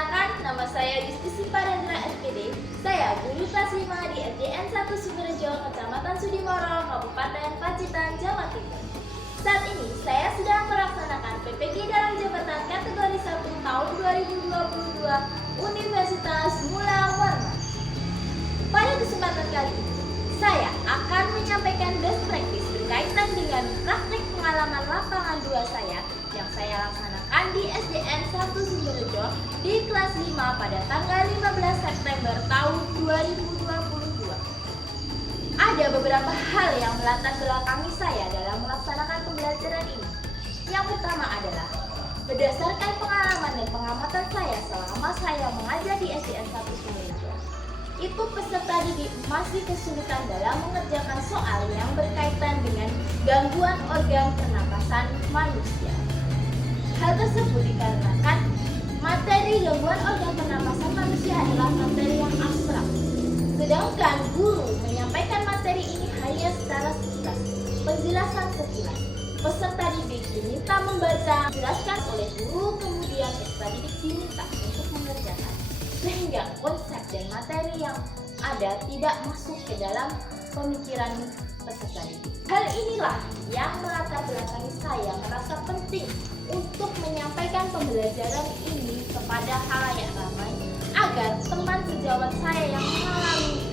Perkenalkan, nama saya Justisi Parendra SPD. Saya guru kelas 5 di SDN 1 Sumerejo, Kecamatan Sudimoro, Kabupaten Pacitan, Jawa Timur. Saat ini saya sedang melaksanakan PPG dalam jabatan kategori 1 tahun 2022 Universitas Mula Warman. Pada kesempatan kali ini, saya akan menyampaikan best practice berkaitan dengan praktik pengalaman lapangan 2 saya yang saya laksanakan di SDN 1 Sumerejo di kelas 5 pada tanggal 15 September tahun 2022. Ada beberapa hal yang melatar belakangi saya dalam melaksanakan pembelajaran ini. Yang pertama adalah berdasarkan pengalaman dan pengamatan saya selama saya mengajar di SDN 1 Sumerejo, itu peserta didik masih kesulitan dalam mengerjakan soal yang berkaitan dengan gangguan organ pernapasan manusia. Hal tersebut dikarenakan materi gangguan organ pernapasan manusia adalah materi yang abstrak. Sedangkan guru menyampaikan materi ini hanya secara sekilas, penjelasan sekilas. Peserta didik diminta membaca, dijelaskan oleh guru, kemudian peserta didik diminta untuk mengerjakan. Sehingga konsep dan materi yang ada tidak masuk ke dalam pemikiran peserta didik. Hal inilah yang melatar belakangi saya merasa penting untuk menyampaikan pembelajaran ini kepada khalayak ramai agar teman sejawat saya yang mengalami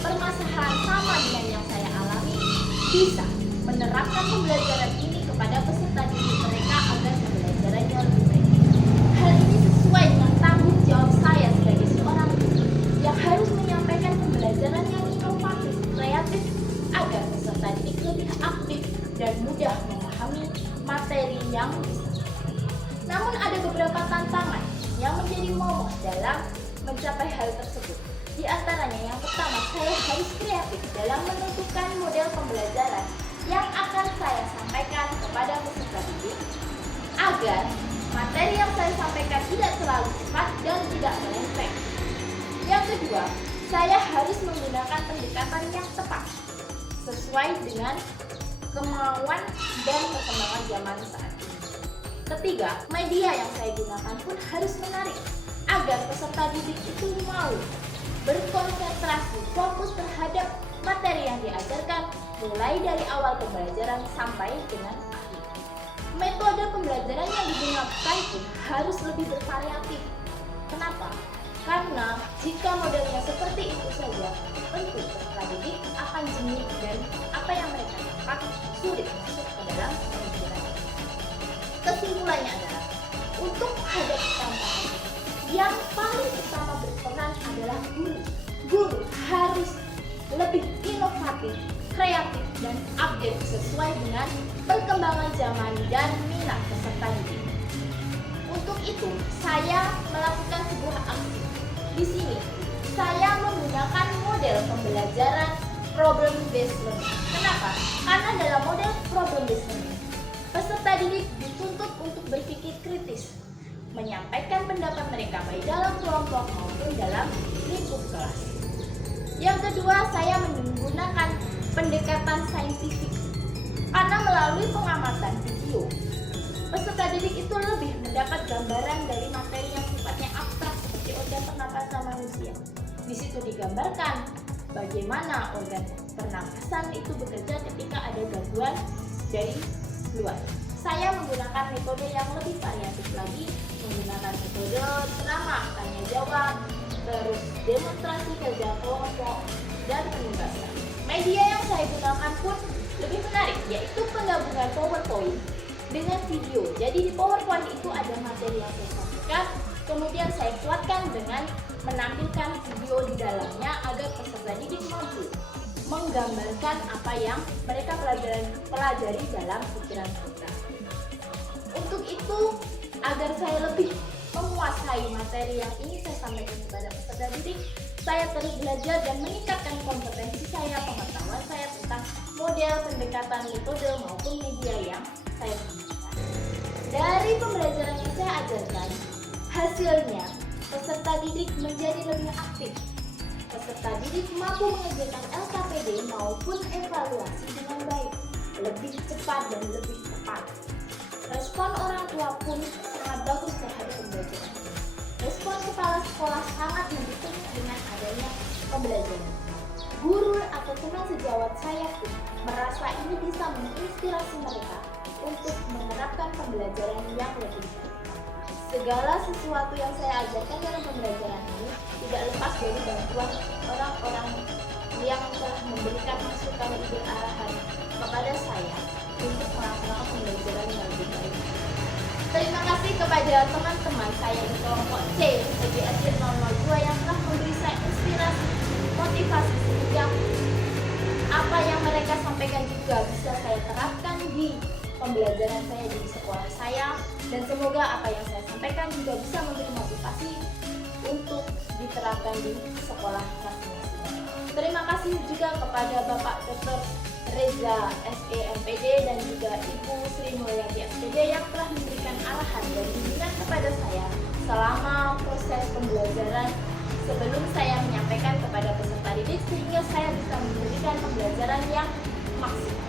permasalahan sama dengan yang saya alami bisa menerapkan pembelajaran ini kepada peserta didik mereka agar pembelajarannya lebih baik. Hal ini sesuai dengan tanggung jawab saya sebagai seorang guru yang harus menyampaikan pembelajaran yang inovatif, kreatif agar peserta didik lebih aktif dan mudah memahami materi yang disampaikan. Namun ada beberapa tantangan yang menjadi momok dalam mencapai hal tersebut. Di antaranya yang pertama, saya harus kreatif dalam menentukan model pembelajaran yang akan saya sampaikan kepada peserta didik agar materi yang saya sampaikan tidak terlalu cepat dan tidak melenceng. Yang kedua, saya harus menggunakan pendekatan yang tepat sesuai dengan kemauan dan perkembangan zaman saat ini. Ketiga, media yang saya gunakan pun harus menarik agar peserta didik itu mau berkonsentrasi fokus terhadap materi yang diajarkan mulai dari awal pembelajaran sampai dengan akhir. Metode pembelajaran yang digunakan pun harus lebih bervariatif. Kenapa? Karena jika modelnya seperti itu saja, tentu peserta didik akan jenuh dan apa yang mereka dapat sulit masuk ke dalam pemikiran. Kesimpulannya adalah, untuk menghadapi tantangan yang paling utama berperan adalah guru. Guru harus lebih inovatif, kreatif, dan update sesuai dengan perkembangan zaman dan minat peserta didik. Untuk itu, saya melakukan sebuah aksi. Di sini, saya menggunakan model pembelajaran problem based learning. Kenapa? Karena dalam model problem based learning, peserta didik dituntut untuk berpikir kritis, menyampaikan pendapat mereka baik dalam kelompok maupun dalam lingkup kelas. Yang kedua, saya menggunakan pendekatan saintifik karena melalui pengamatan video, peserta didik itu lebih mendapat gambaran dari materi yang sifatnya abstrak seperti organ pernapasan manusia. Di situ digambarkan bagaimana organ pernapasan itu bekerja ketika ada gangguan dari luar. Saya menggunakan metode yang lebih variatif lagi, menggunakan metode ceramah, tanya jawab, terus demonstrasi kerja kelompok, dan penugasan. Media yang saya gunakan pun lebih menarik, yaitu penggabungan PowerPoint dengan video. Jadi di PowerPoint itu ada materi yang saya sampaikan, kemudian saya kuatkan dengan menampilkan video di dalamnya agar peserta didik mampu menggambarkan apa yang mereka pelajari dalam pikiran mereka. Untuk itu, agar saya lebih menguasai materi yang ingin saya sampaikan kepada peserta didik, saya terus belajar dan meningkatkan kompetensi saya, pengetahuan saya tentang model pendekatan metode maupun media yang saya gunakan. Dari pembelajaran yang saya ajarkan, hasilnya peserta didik menjadi lebih aktif. Peserta didik mampu mengerjakan LKPD maupun evaluasi dengan baik, lebih cepat dan lebih tepat. Respon orang tua pun sangat bagus terhadap pembelajaran. Respon kepala sekolah sangat mendukung dengan adanya pembelajaran. Guru atau teman sejawat saya pun merasa ini bisa menginspirasi mereka untuk menerapkan pembelajaran yang lebih baik. Segala sesuatu yang saya ajarkan dalam pembelajaran ini tidak lepas dari bantuan orang-orang yang telah memberikan masukan ide arahan kepada saya untuk melaksanakan pembelajaran yang lebih baik. Terima kasih kepada teman-teman saya di kelompok C PJSD 002 yang telah memberi saya inspirasi, motivasi sehingga apa yang mereka sampaikan juga bisa saya terapkan di pembelajaran saya di sekolah saya, dan semoga apa yang saya sampaikan juga bisa memberi motivasi untuk diterapkan di sekolah masing-masing. Terima kasih juga kepada Bapak Dr. Reza SE MPD dan juga Ibu Sri Mulyati SPD yang telah memberikan arahan dan bimbingan kepada saya selama proses pembelajaran sebelum saya menyampaikan kepada peserta didik sehingga saya bisa memberikan pembelajaran yang maksimal.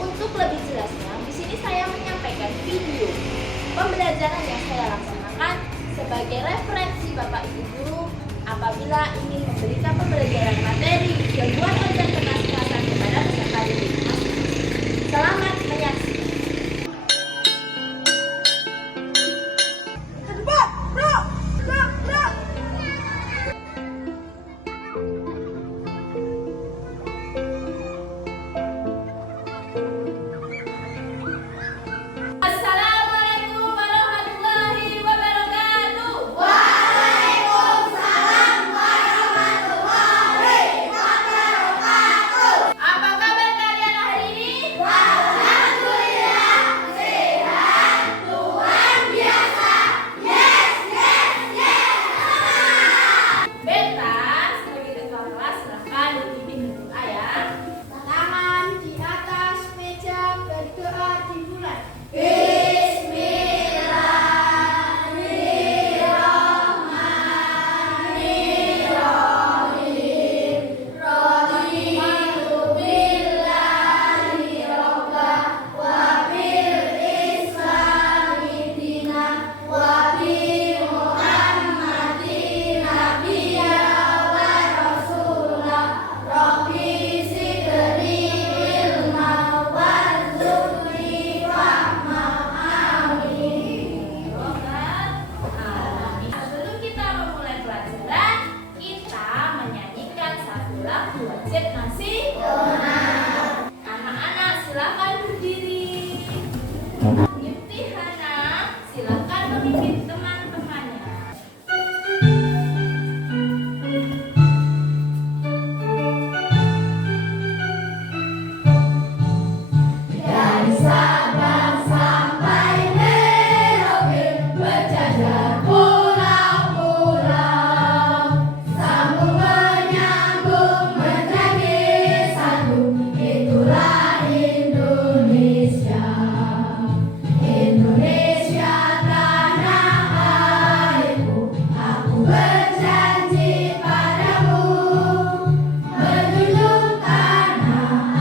Untuk lebih jelasnya, di sini saya menyampaikan video pembelajaran yang saya laksanakan sebagai referensi Bapak Ibu guru apabila ingin memberikan pembelajaran materi dan buat konten kelas-kelasan kepada peserta didik. Selamat menyaksikan. Anak-anak silakan berdiri. Yuktihana silakan memimpin teman-temannya. Dari Sabang sampai Merauke berjajar pulau-pulau, sambung menyambung menjadi satu. Itulah Indonesia, Indonesia tanah airku. Aku berjanji padamu menjunjung tanah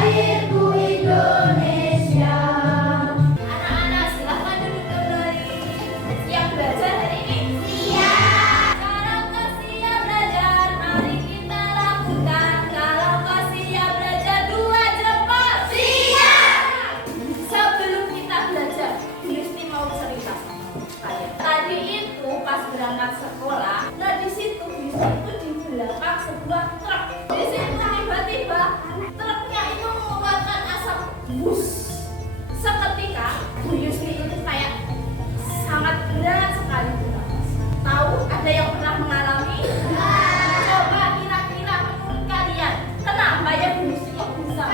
airku Indonesia. Anak-anak silahkan duduk kembali. Siap belajar hari ini? Siap. Kalau kau siap belajar, mari kita lakukan. Kalau kau siap belajar, dua jempol. Siap. Sebelum kita belajar, Yusti mau cerita sama kalian. Tadi itu pas berangkat sekolah, nah di situ Yusti itu di belakang sebuah truk. Di situ tiba-tiba truknya itu mengeluarkan asap bus. Seketika Bu Yusti itu kayak sangat berat sekali bernafas. Tahu ada yang pernah mengalami? Coba kira-kira menurut kalian kenapa ya Bu Yusti kok bisa?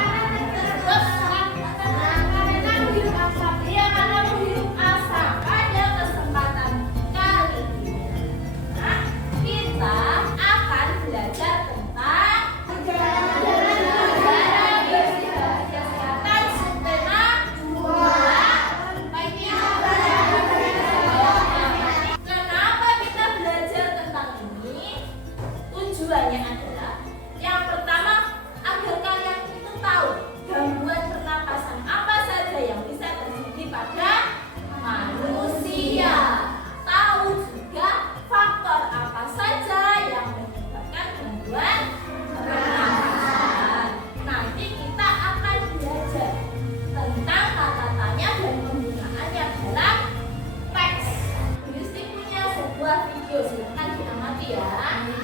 Karena menghirup asap. Iya, karena menghirup asap. Pada kesempatan kali ini, kita akan belajar tentang negara bersih kesehatan subtema 2. Kenapa kita belajar tentang ini? Tujuannya adalah yang pertama agar kalian itu tahu gangguan pernapasan apa saja yang bisa terjadi pada manusia.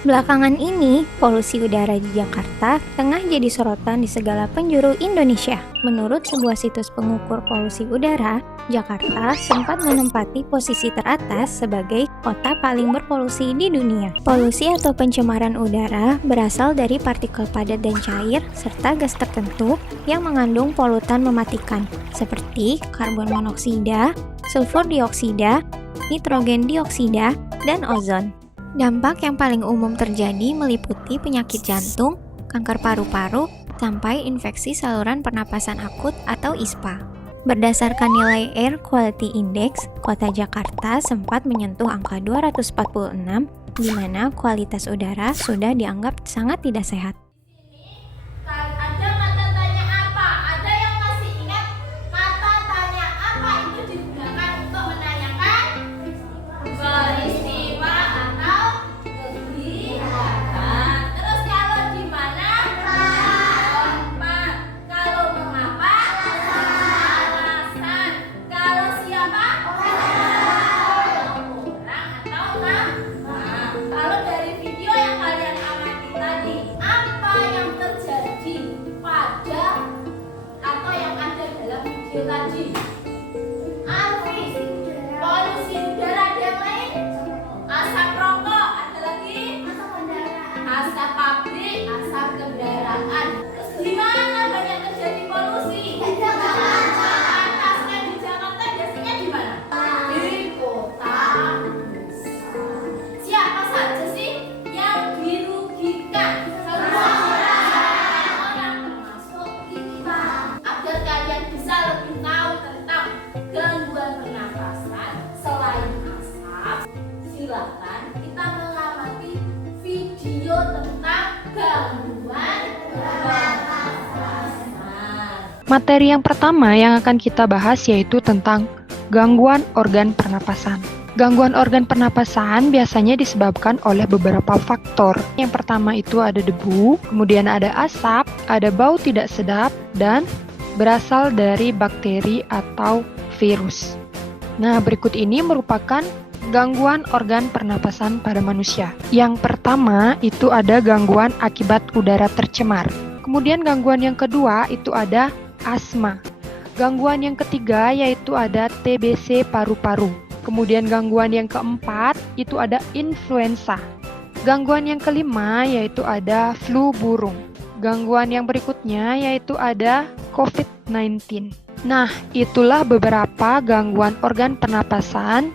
Belakangan ini, polusi udara di Jakarta tengah jadi sorotan di segala penjuru Indonesia. Menurut sebuah situs pengukur polusi udara, Jakarta sempat menempati posisi teratas sebagai kota paling berpolusi di dunia. Polusi atau pencemaran udara berasal dari partikel padat dan cair serta gas tertentu yang mengandung polutan mematikan seperti karbon monoksida, sulfur dioksida, nitrogen dioksida, dan ozon. Dampak yang paling umum terjadi meliputi penyakit jantung, kanker paru-paru, sampai infeksi saluran pernapasan akut atau ISPA. Berdasarkan nilai Air Quality Index, kota Jakarta sempat menyentuh angka 246, di mana kualitas udara sudah dianggap sangat tidak sehat. Ada kata tanya apa? Ada yang masih ingat kata tanya apa itu digunakan untuk menanyakan peristiwa atau kegiatan. Terus kalau di mana? Tempat. Kalau mengapa? Alasan. Kalau siapa? Orang atau nama. Kalau dari video yang kalian amati tadi, apa yang terjadi pada atau yang ada dalam video tadi? Alvis, polusi udara, ada yang lain? Asap rokok, ada lagi? Asap pabrik, asap kendaraan. Terus di mana banyak terjadi polusi? Di Jakarta. Atasnya di Jakarta biasanya di mana? Di kota besar. Siapa saja sih yang dirugikan? Semua orang termasuk kita. Agar kalian bisa lebih tahu tentang gangguan pernapasan selain asap, silakan kita mengamati video tentang gangguan pernapasan. Materi yang pertama yang akan kita bahas yaitu tentang gangguan organ pernapasan. Gangguan organ pernapasan biasanya disebabkan oleh beberapa faktor. Yang pertama itu ada debu, kemudian ada asap, ada bau tidak sedap, dan berasal dari bakteri atau virus. Nah, berikut ini merupakan gangguan organ pernapasan pada manusia. Yang pertama itu ada gangguan akibat udara tercemar. Kemudian gangguan yang kedua itu ada asma. Gangguan yang ketiga yaitu ada TBC paru-paru. Kemudian gangguan yang keempat itu ada influenza. Gangguan yang kelima yaitu ada flu burung. Gangguan yang berikutnya yaitu ada COVID-19. Nah, itulah beberapa gangguan organ pernapasan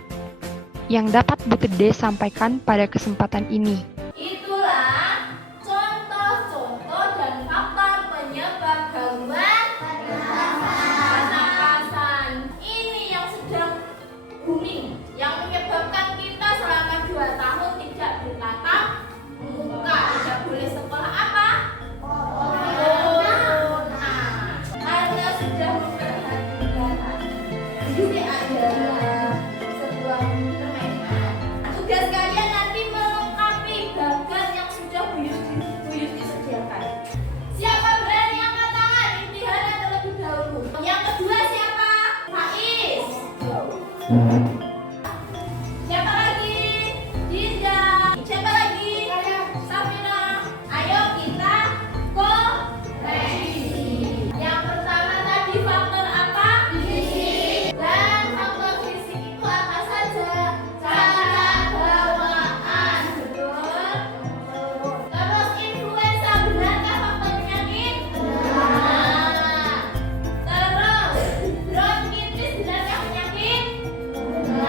yang dapat Bu Gede sampaikan pada kesempatan ini. Itulah contoh-contoh dan faktor penyebab gangguan pernapasan. Ini yang sedang booming, yang menyebabkan kita selama 2 tahun tidak bertatap muka, tidak boleh sekolah apa? Corona. Anda sudah memperhatikan. Ini adalah sebuah permainan. Tugas kalian nanti melengkapi bagan yang sudah buyut disediakan. Siapa berani angkat tangan? Intiharnya terlebih dahulu. Yang kedua siapa? Faiz. Siapa lagi? Dinda. Siapa lagi? Safira. Ayo kita koreksi. Yang pertama tadi faktor apa? Fisik. Dan faktor fisik itu apa saja? Cacat bawaan. Betul. Terus influenza, benarkah faktor penyakit? Benar. Terus bronkitis, benarkah penyakit? Benar.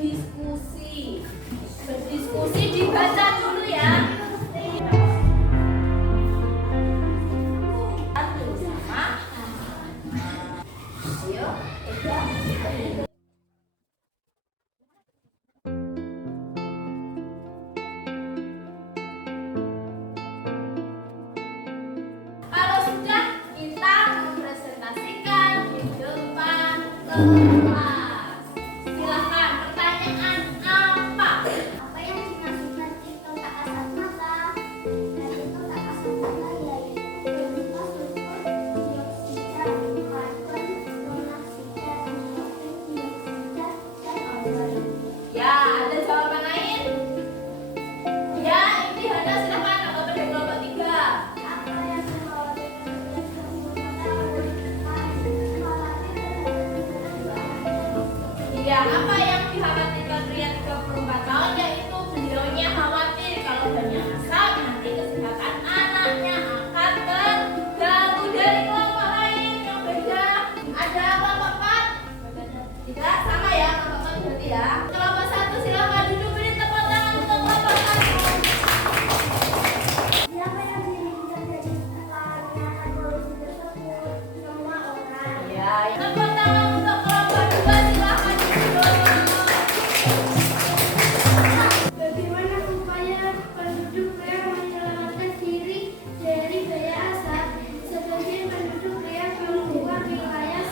berdiskusi. Berdiskusi dibaca dulu ya. Satu sama. Ayo, pegang. Kalau sudah, kita mempresentasikan di depan kelas. Silahkan, pertanyaan apa? Apa yang dimaksudkan dengan tak kasat mata? Dan itu tak kasat mata yaitu berupa sulfur dioksida, karbon monoksida, nitrogen dioksida, dan ozon. Ya, ada jawaban lain? Ya, ini Hana silahkan tanggapan dari kelompok 3. Apa yang dikhawatirkan oleh Iya, apa yang dikhawatirkan pria 34 tahun yaitu beliaunya khawatir kalau banyak asap nanti kesehatan anaknya akan terganggu. Dari kelompok lain yang beda. Ada kelompok 4? Tidak, sama ya kelompok 4 berarti ya. Kelompok 1 silakan duduk, beri tepuk tangan untuk kelompok 1. Siapa yang diinginkan jadi penanganan polusi tersebut? Semua orang. Ya, tepuk tangan untuk kelompok 2 silakan duduk. Bagaimana upaya penduduk yang menyelamatkan diri dari bahaya asap? Sebagian penduduk yang keluar wilayah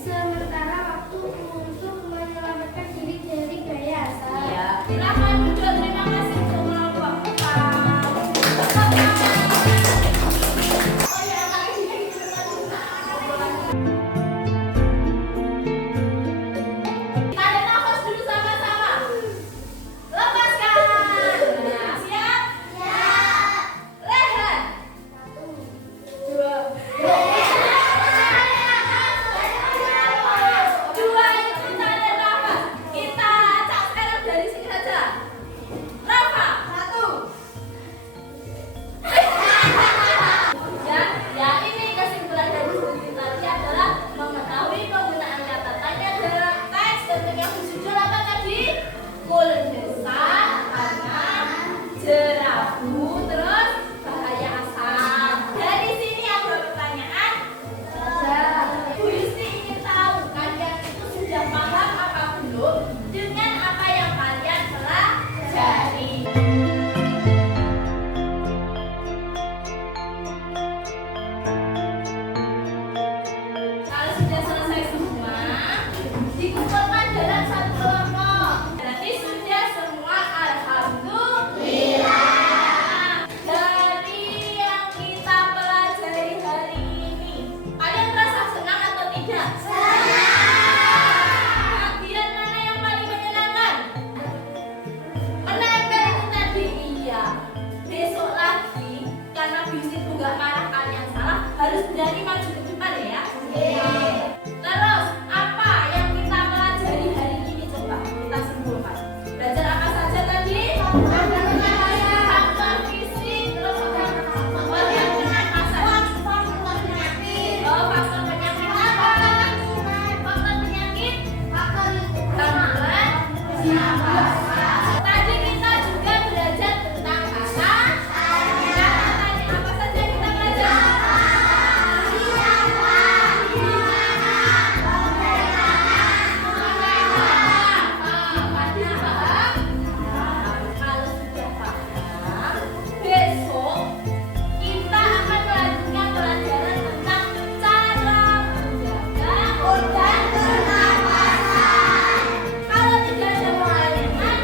sementara waktu untuk menyelamatkan diri dari bahaya asap. Ya, silakan duduk. Terima kasih untuk kelompok 4. Tepuk tangan. Oh ya, tarik nafas dulu sama-sama. Lepaskan. Nah, siap? Siap. Rehat. 2. Dua itu tarik nafas. Kita acak sekarang dari sini saja. Rafa. 1. Ya, ini kesimpulan dari studi tadi adalah mengetahui penggunaan kata tanya dalam teks. Bentuk yang dijujur apa tadi? Kuldesan, tanah, jerabu, terus bahaya asap. Dari sini ada pertanyaan. Bu Yusti ingin tahu kalian itu sudah paham apa belum dengan apa yang kalian pelajari. Kalau sudah selesai semua, dikumpulkan dalam satu kelompok. Berarti sudah semua, alhamdulillah. Dari yang kita pelajari hari ini, kalian merasa senang atau tidak? Senang. Bagian mana yang paling menyenangkan? Menempel itu tadi, iya. Besok lagi, karena bis itu nggak marah kalian salah, harus berani maju ke depan ya. Terus, apa yang kita pelajari hari ini? Coba kita simpulkan. Belajar apa saja tadi? Faktor fisik, terus faktor pernapasan. Oh, faktor penyakit apa? Faktor penyakit? Gangguan pernapasan. Tadi kita juga belajar tentang kata tanya. Apa saja kita belajar? Kalau tidak ada pengalaman,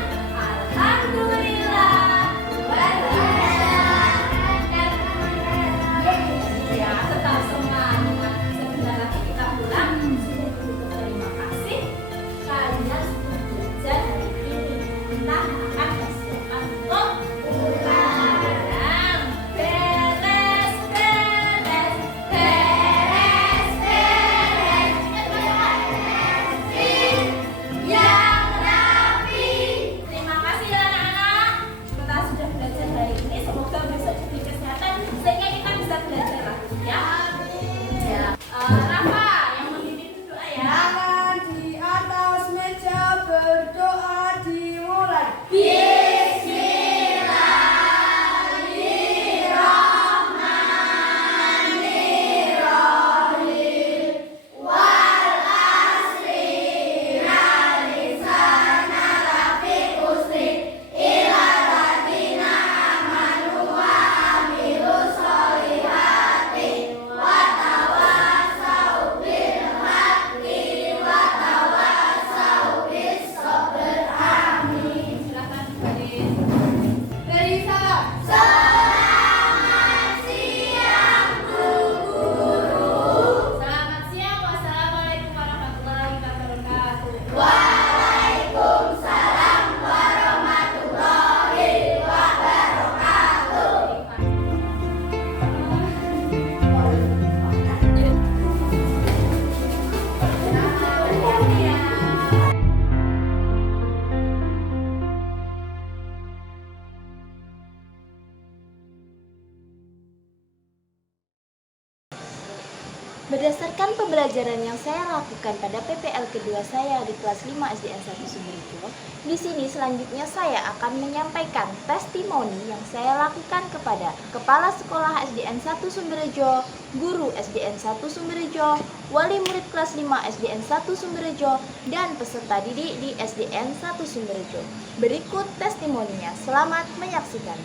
Berdasarkan pembelajaran yang saya lakukan pada PPL kedua saya di kelas 5 SDN 1 Sumberjo, di sini selanjutnya saya akan menyampaikan testimoni yang saya lakukan kepada Kepala Sekolah SDN 1 Sumberjo, guru SDN 1 Sumberjo, wali murid kelas 5 SDN 1 Sumberjo, dan peserta didik di SDN 1 Sumberjo. Berikut testimoninya, selamat menyaksikan.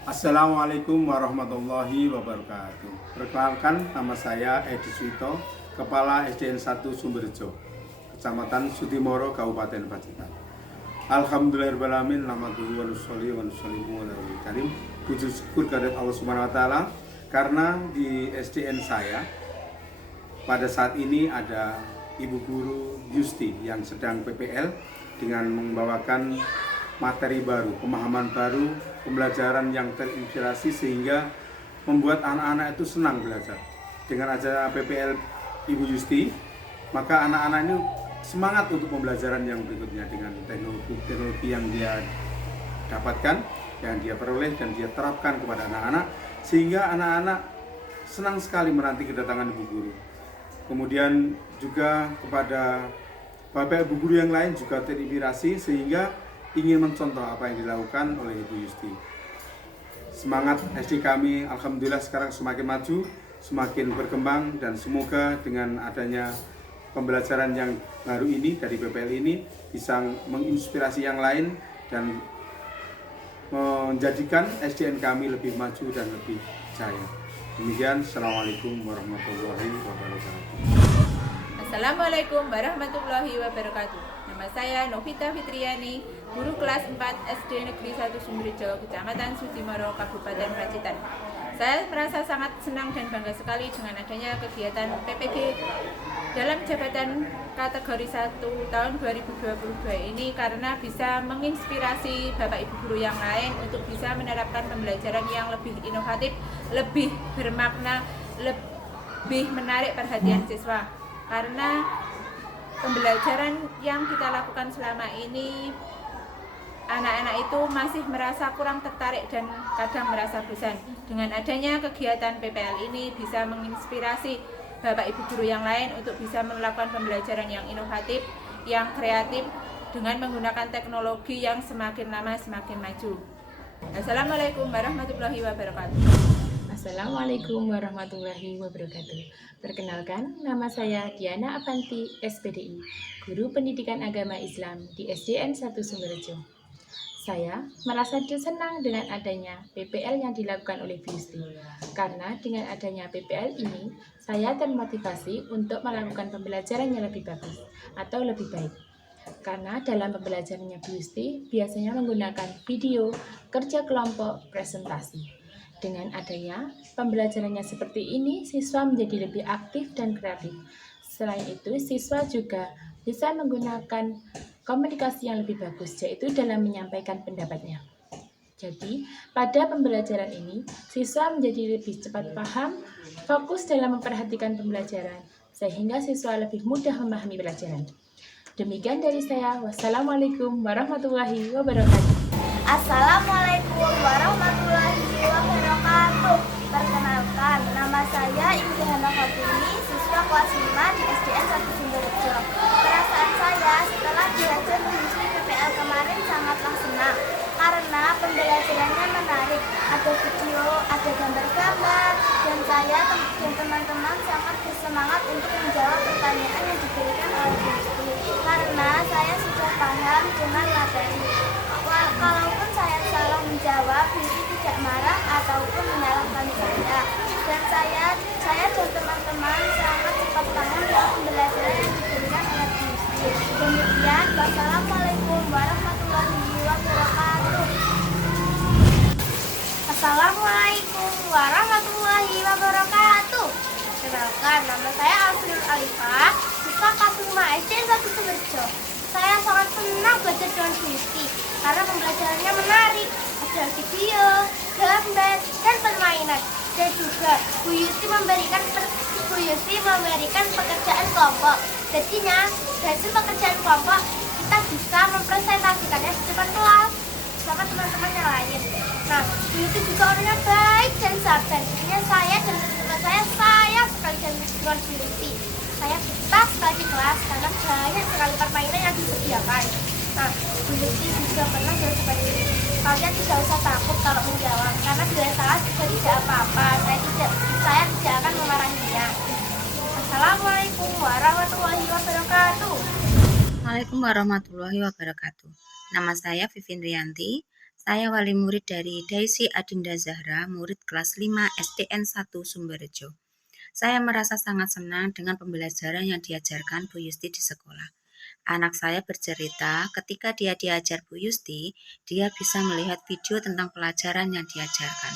Assalamualaikum warahmatullahi wabarakatuh. Perkenalkan, nama saya Edi Suito, Kepala SDN 1 Sumberjo, Kecamatan Sudimoro, Kabupaten Pacitan. Alhamdulillahirrahmanirrahim, nahmaduhu wa nusolli wa nusollimu ala nabiyil karim. Puji syukur kehadirat Allah Subhanahu wa taala karena di SDN saya pada saat ini ada Ibu Guru Yusti yang sedang PPL dengan membawakan materi baru, pemahaman baru, pembelajaran yang terinspirasi sehingga membuat anak-anak itu senang belajar. Dengan acara PPL Ibu Yusti, maka anak-anak ini semangat untuk pembelajaran yang berikutnya dengan teknologi yang dia dapatkan, yang dia peroleh dan dia terapkan kepada anak-anak, sehingga anak-anak senang sekali menanti kedatangan Ibu Guru. Kemudian juga kepada Bapak Ibu Guru yang lain juga terinspirasi sehingga ingin mencontoh apa yang dilakukan oleh Ibu Yusti. Semangat SD kami alhamdulillah sekarang semakin maju, semakin berkembang, dan semoga dengan adanya pembelajaran yang baru ini dari PPL ini bisa menginspirasi yang lain dan menjadikan SDN kami lebih maju dan lebih jaya. Demikian, Assalamualaikum warahmatullahi wabarakatuh. Assalamualaikum warahmatullahi wabarakatuh. Nama saya Novita Fitriani, guru kelas 4 SD Negeri 1 Sumberjo, Kecamatan Sudimoro, Kabupaten Pacitan. Saya merasa sangat senang dan bangga sekali dengan adanya kegiatan PPG dalam jabatan kategori 1 tahun 2022 ini karena bisa menginspirasi Bapak Ibu Guru yang lain untuk bisa menerapkan pembelajaran yang lebih inovatif, lebih bermakna, lebih menarik perhatian siswa. Karena pembelajaran yang kita lakukan selama ini, anak-anak itu masih merasa kurang tertarik dan kadang merasa bosan. Dengan adanya kegiatan PPL ini bisa menginspirasi Bapak Ibu Guru yang lain untuk bisa melakukan pembelajaran yang inovatif, yang kreatif, dengan menggunakan teknologi yang semakin lama semakin maju. Assalamualaikum warahmatullahi wabarakatuh. Assalamualaikum warahmatullahi wabarakatuh. Perkenalkan, nama saya Diana Avanti, SPDI, Guru Pendidikan Agama Islam di SDN 1 Sumberjo. Saya merasa senang dengan adanya PPL yang dilakukan oleh Bu Yusti. Karena dengan adanya PPL ini, saya termotivasi untuk melakukan pembelajaran yang lebih bagus atau lebih baik. Karena dalam pembelajarannya Bu Yusti biasanya menggunakan video, kerja kelompok, presentasi. Dengan adanya pembelajarannya seperti ini, siswa menjadi lebih aktif dan kreatif. Selain itu, siswa juga bisa menggunakan komunikasi yang lebih bagus, yaitu dalam menyampaikan pendapatnya. Jadi, pada pembelajaran ini, siswa menjadi lebih cepat paham, fokus dalam memperhatikan pembelajaran, sehingga siswa lebih mudah memahami pelajaran. Demikian dari saya. Wassalamualaikum warahmatullahi wabarakatuh. Assalamualaikum warahmatullahi wabarakatuh. Perkenalkan, nama saya Imtihanah Fatimi, siswa kelas 5 di SDN 1 Sumberjo. Perasaan saya setelah belajar mengisi PPL kemarin sangatlah senang karena pembelajarannya menarik. Ada video, ada gambar-gambar, dan saya dan teman-teman sangat bersemangat untuk menjawab pertanyaan yang diberikan oleh Bu Yusti karena saya sudah paham dengan materi. Kalaupun saya salah menjawab, Bu Yusti tidak marah ataupun menyalahkan saya. Dan saya dan teman-teman sangat cepat paham dengan pembelajaran yang diberikan oleh Bu Yusti. Demikian, wassalamualaikum warahmatullahi wabarakatuh. Assalamualaikum warahmatullahi wabarakatuh. Kenalkan, nama saya Alfirul Alifah, siswa kelas 5 SDN 1 Sumberjo. Saya sangat senang belajar dengan Bu Yusti karena pembelajarannya menarik, ada video, gambar, dan permainan. Dan juga Bu Yusti memberikan pekerjaan kelompok. Jadinya hasil pekerjaan kelompok kita bisa mempresentasikannya di depan kelas. sama teman-teman yang lain. Nah, Bu Yuti juga orangnya baik dan sabar. Jadinya saya dan teman-teman saya sekali dengan Bu Yuti. Saya betah sekali di kelas karena banyak sekali permainan yang disediakan. Nah, Bu Yuti juga pernah bilang seperti ini, kalian tidak usah takut kalau menjawab, karena bila salah juga tidak apa-apa. Saya tidak akan memarahinya. Assalamualaikum warahmatullahi wabarakatuh. Waalaikumsalam warahmatullahi wabarakatuh. Nama saya Vivin Rianti. Saya wali murid dari Daisy Adinda Zahra, murid kelas 5 SDN 1 Sumberjo. Saya merasa sangat senang dengan pembelajaran yang diajarkan Bu Yusti di sekolah. Anak saya bercerita ketika dia diajar Bu Yusti, dia bisa melihat video tentang pelajaran yang diajarkan.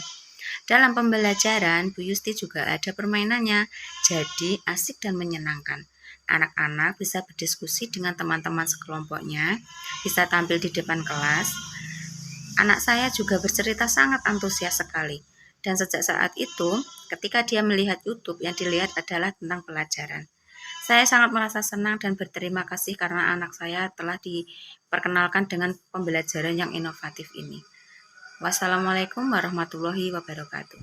Dalam pembelajaran, Bu Yusti juga ada permainannya, jadi asik dan menyenangkan. Anak-anak bisa berdiskusi dengan teman-teman sekelompoknya, bisa tampil di depan kelas. Anak saya juga bercerita sangat antusias sekali. Dan sejak saat itu, ketika dia melihat YouTube, yang dilihat adalah tentang pelajaran. Saya sangat merasa senang dan berterima kasih karena anak saya telah diperkenalkan dengan pembelajaran yang inovatif ini. Wassalamualaikum warahmatullahi wabarakatuh.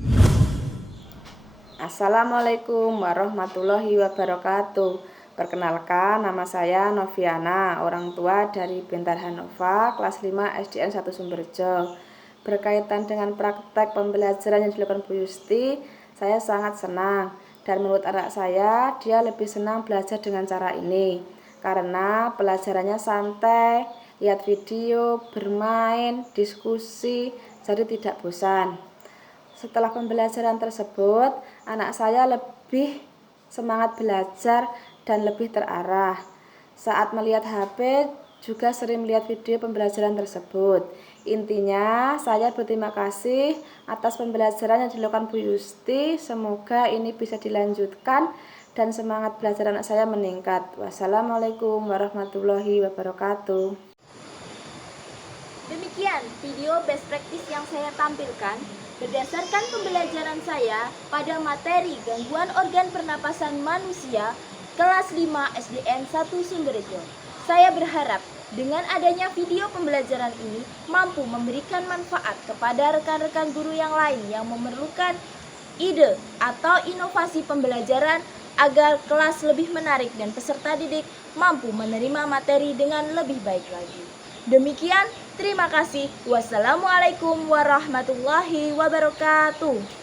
Assalamualaikum warahmatullahi wabarakatuh. Perkenalkan, nama saya Noviana, orang tua dari Bintar Hanova, kelas 5 SDN 1 Sumberjo. Berkaitan dengan praktek pembelajaran yang dilakukan Bu Yusti, saya sangat senang. Dan menurut anak saya, dia lebih senang belajar dengan cara ini. Karena pelajarannya santai, lihat video, bermain, diskusi, jadi tidak bosan. Setelah pembelajaran tersebut, anak saya lebih semangat belajar dan lebih terarah. Saat melihat HP, juga sering melihat video pembelajaran tersebut. Intinya, saya berterima kasih atas pembelajaran yang dilakukan Bu Yusti. Semoga ini bisa dilanjutkan dan semangat belajar anak saya meningkat. Wassalamualaikum warahmatullahi wabarakatuh. Demikian video best practice yang saya tampilkan berdasarkan pembelajaran saya pada materi gangguan organ pernapasan manusia kelas 5 SDN 1 Sumberjo. Saya berharap dengan adanya video pembelajaran ini mampu memberikan manfaat kepada rekan-rekan guru yang lain yang memerlukan ide atau inovasi pembelajaran agar kelas lebih menarik dan peserta didik mampu menerima materi dengan lebih baik lagi. Demikian, terima kasih. Wassalamualaikum warahmatullahi wabarakatuh.